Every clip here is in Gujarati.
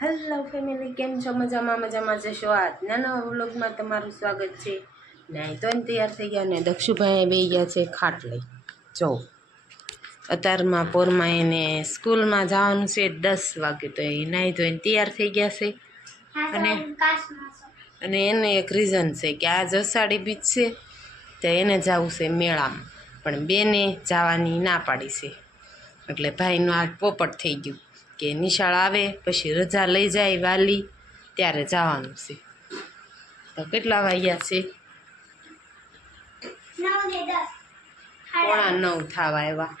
હેલો ફેમિલી, કેમ છો? મજામાં જશો. આજના નવા વ્લોગમાં તમારું સ્વાગત છે. નાઈ તો તૈયાર થઈ ગયા ને દક્ષુભાઈ બે ગયા છે ખાટલે. જો અત્યારમાં પોરમાં એને સ્કૂલમાં જવાનું છે 10 વાગે, તો એ નાઈ ધોઈને તૈયાર થઈ ગયા છે. અને એને એક રીઝન છે કે આજ અષાઢી બીજ છે, તો એને જવું છે મેળામાં, પણ બેને જવાની ના પાડી છે. એટલે ભાઈનું આ પોપટ થઈ ગયું કે નિશાળ આવે પછી રજા લઈ જાય વાલી ત્યારે જવાનું છે. તો કેટલા વાગ્યા છે? 9:45 થવા આવ્યા.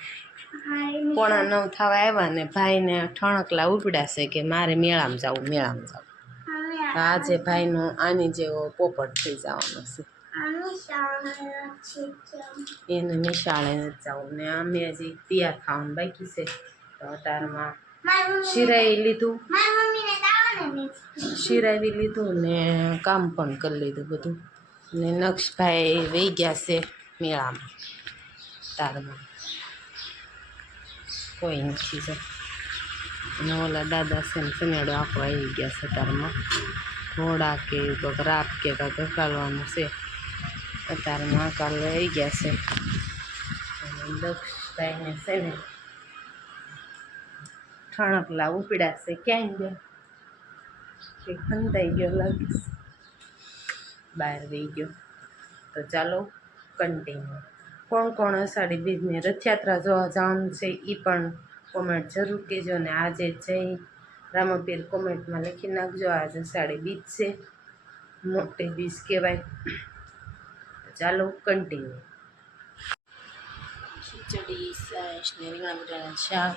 9:45 થવા આવ્યા ને ભાઈને ઠણકલા ઉપડ્યા કે મારે મેળામાં જવું. આજે ભાઈનો આની જેવો પોપટ થઈ જવાનો છે. એને નિશાળે નથી જવું ને અમે હજી તૈયાર થવાનું બાકી છે. તો અતારમાં શિરાવી લીધું ને કામ પણ કરી લીધું બધું. ને નક્ષભાઈ વહી ગયા છે મેળામાં. તારમાં કોઈ નથી જો. અને ઓલા દાદા છે ને સનેડો આપવા આવી ગયા છે. તારમાં ઘોડા કે રાપ કે કાંઈક હકાલવાનું છે. અત્યારમાં હકાલવા આવી ગયા છે. અને દક્ષભાઈને છે ને ઠણકલા ઉપડ્યા છે. ક્યાંય ગયા કે ખંતાઈ ગયો લાગીશ, બહાર વહી ગયો. તો ચાલો કન્ટિન્યુ. કોણ અષાઢી બીજની રથયાત્રા જોવા જવાનું છે એ પણ કોમેન્ટ જરૂર કહેજો. ને આજે જય રામપીર કોમેન્ટમાં લખી નાખજો. આજે અષાઢી બીજ છે, મોટી બીજ કહેવાય. ચાલો કન્ટિન્યુ. ખીચડી, સાસ ને રીંગણા બટાટાનું શાક,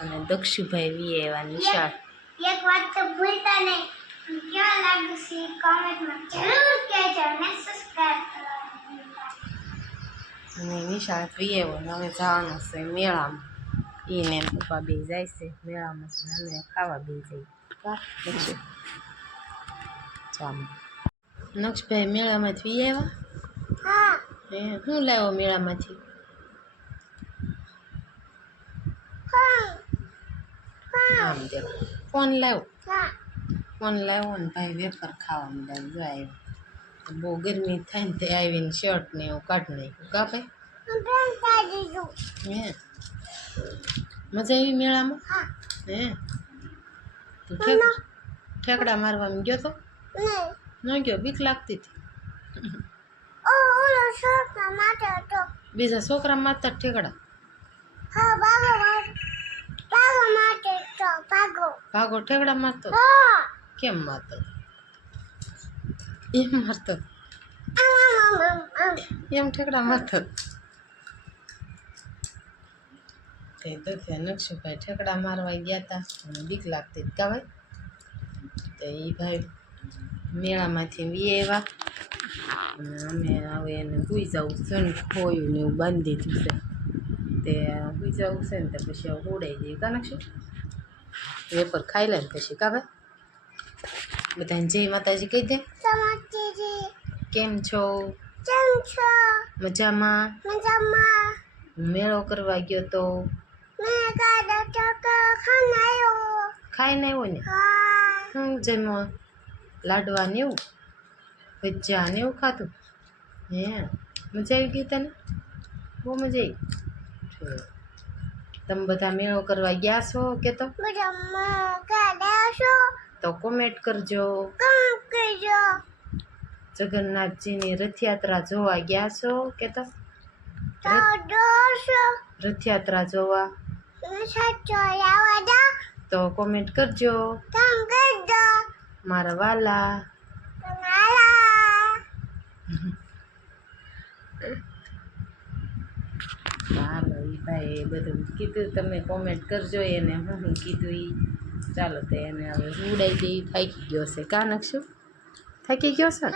અને દક્ષુભાઈ વી એવા નિશાળ. એક વાત તો ભૂલતા નહીં, કેવા લાગુ છે કોમેન્ટમાં જરૂર કહેજો અને સબસ્ક્રાઇબ કરવાનું. અને નિશાળ વી એવો હવે જવાનું છે મેળામાં. એને પપ્પા બે જાય છે મેળામાં, અને ખાવા બે જાય. ચાલો નક્ષભાઈ મેળામાંથી વી આવ્યા. હા, શું લાવ્યો મેળામાંથી? આમ દેખો ફોન લાવ્યો. ફોન લાવ્યો ને ભાઈ વેફર ખાવા માંડ્યા. જો આવ્યો બહુ ગરમી થાય ને તે આવીને શર્ટ ને એવું કાઢી નાખ્યું. કા ભાઈ હે મજા આવી મેળામાં? હે તું ઠેકડા મારવામાં ગયો તો? ન ગયો? બીક લાગતી હતી? બીજા છોકરા મારતા ઠેકડા? ભાગો ઠેકડા મારતો? કેમ મારતો? એમ મારતો? એમ ઠેકડા મારતો? તો નક્ષુભાઈ ઠેકડા મારવા ગયા હતા અને બીક લાગતી હતી. કા ભાઈ? તો એ ભાઈ મેળામાંથી વી આવ્યા અને અમે હવે એને સૂઈ જવું છે ને, ખોયું ને એવું બાંધી દીધું છે. તે સૂઈ જવું છે ને તો પછી હવે ઉડાઈ જઈએ. કા નક્ષુ? વેપર ખાઈ લે ને પછી. કા ભાઈ? બધાને જય માતાજી કહી દે. કેમ છો? મજામાં? મેળો કરવા ગયો તો ખાઈને આવ્યો ને? શું જમ્યો? લાડવા ને એવું, ભજીયા ને એવું ખાધું? હે મજા આવી ગઈ તને? બહુ મજા આવી. તમે બધા મેળો કરવા ગયા છો કે? તો કોમેન્ટ કરજો. જગન્નાથજીની રથયાત્રા જોવા ગયા છો કે? તો રથયાત્રા જોવા તો કોમેન્ટ કરજો મારા વાલા. હાલો એ ભાઈ બધું કીધું, તમે કોમેન્ટ કરજો એને હું કીધું એ. ચાલો તો એને હવે ઉડાઈ દઈ. થાકી ગયો છે. કા નક્ષુ? થાકી ગયો છે?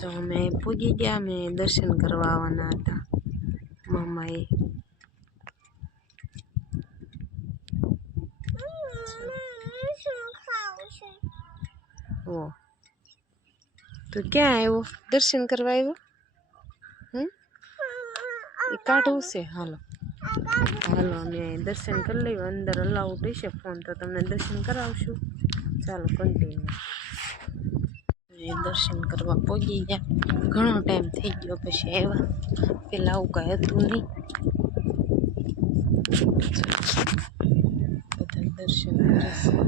જો અમે પૂગી ગયા, અમે દર્શન કરવા આવવાના હતા મામાએ. ઓ તો ક્યાં આવ્યો? દર્શન કરવા આવ્યો? એ કાઢવું છે. હાલો હાલો અમે દર્શન કરી લઈએ. અંદર અલાઉડ હશે ફોન તો તમને દર્શન કરાવશું. ચાલો કન્ટિન્યુ. દર્શન કરવા પહોંચી ગયા. ઘણો ટાઈમ થઈ ગયો પછી આવ્યા. પેલા આવું કાંઈ હતું નહીં. બધા દર્શન કરીશું.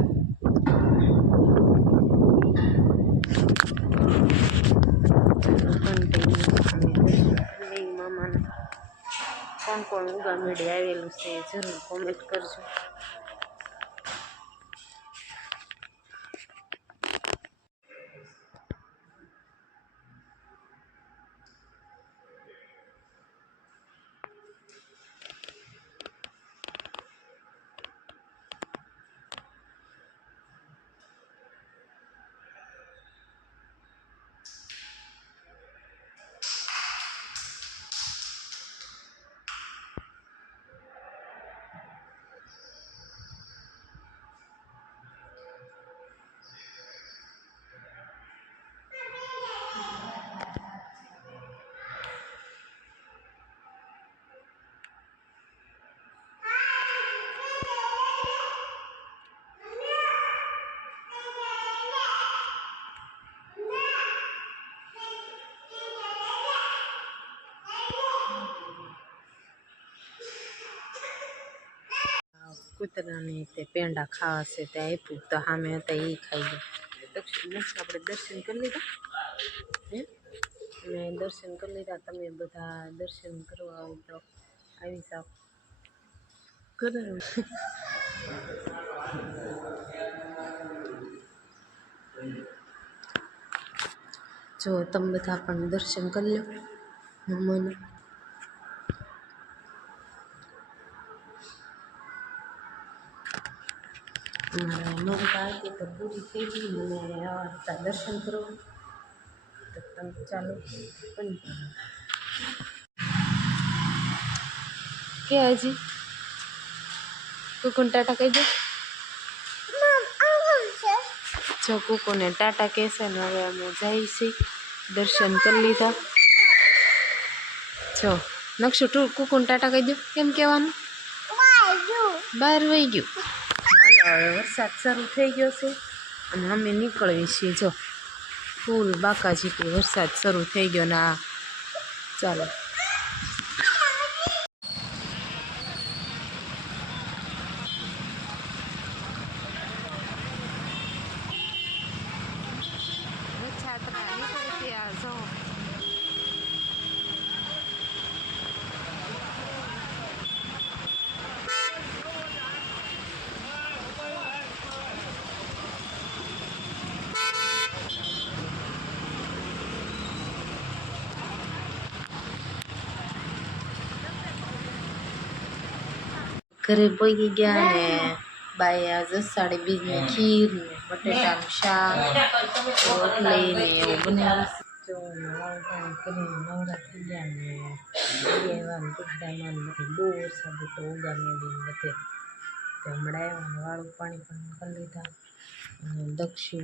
મામાના કોણ કોણ ઉગા મેળે આવેલું છે જરૂર કોમેન્ટ કરજો. કૂતરાને તે પેંડા ખાવા છે તે આપ્યું તો સામે હતા એ ખાઈ ગયા. આપણે દર્શન કરી લીધા. મેં દર્શન કરી લીધા. તમે બધા દર્શન કરવા હોય તો આવી જાઓ. જો તમે બધા પણ દર્શન કરી લો મમ્માને. મારી આરતી તો પૂરી થઈ ગઈ. મને આવતા દર્શન કરવા તો તમે ચાલો પણ કે હજી કુકુને ટાટા કહી દો. જો કુકુને ટાટા કહેશે ને હવે અમે જઈએ છીએ. દર્શન કરી લીધા. જો નકશો કુકુને ટાટા કહી દો. કેમ કહેવાનું? બહાર વહી ગયું. હાલો હવે વરસાદ શરૂ થઈ ગયો છે અને અમે નીકળીએ છીએ. જો ફૂલ બાકાજી કે વરસાદ શરૂ થઈ ગયો ને આ ચાલો. ઘરે પહોંચી ગયા ને બાએ આજ અષાઢી બીજની ખીર ને બટેટાનું શાક રોટલી ને એવું બનાવ્યું. જો વાળું પાણી કરીને નવરા થઈ ગયા ને એવા બધામાં બધી બહુ વરસાદ હતો. ઉગા મેળીને બધે તો હમણાં આવ્યા ને વાળું પાણી પણ કરી લીધા. અને દક્ષુ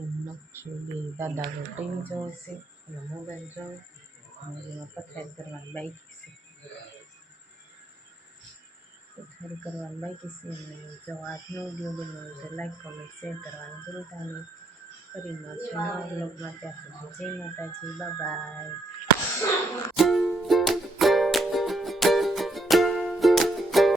બે દાદા ટીવી જોવે છે અને મોબાઈલ જોવે અને એમાં પથારી કરવાની બાકી છે. પથારી કરવાની બાકી છે. અને જો આજનો વિડીયો બનાવ્યો તો લાઈક કોમેન્ટ શેર કરવાનું ભૂલતા નહીં. ફરી મળશું નવા બ્લોગમાં. ત્યાં સુધી જય માતાજી. Bye bye.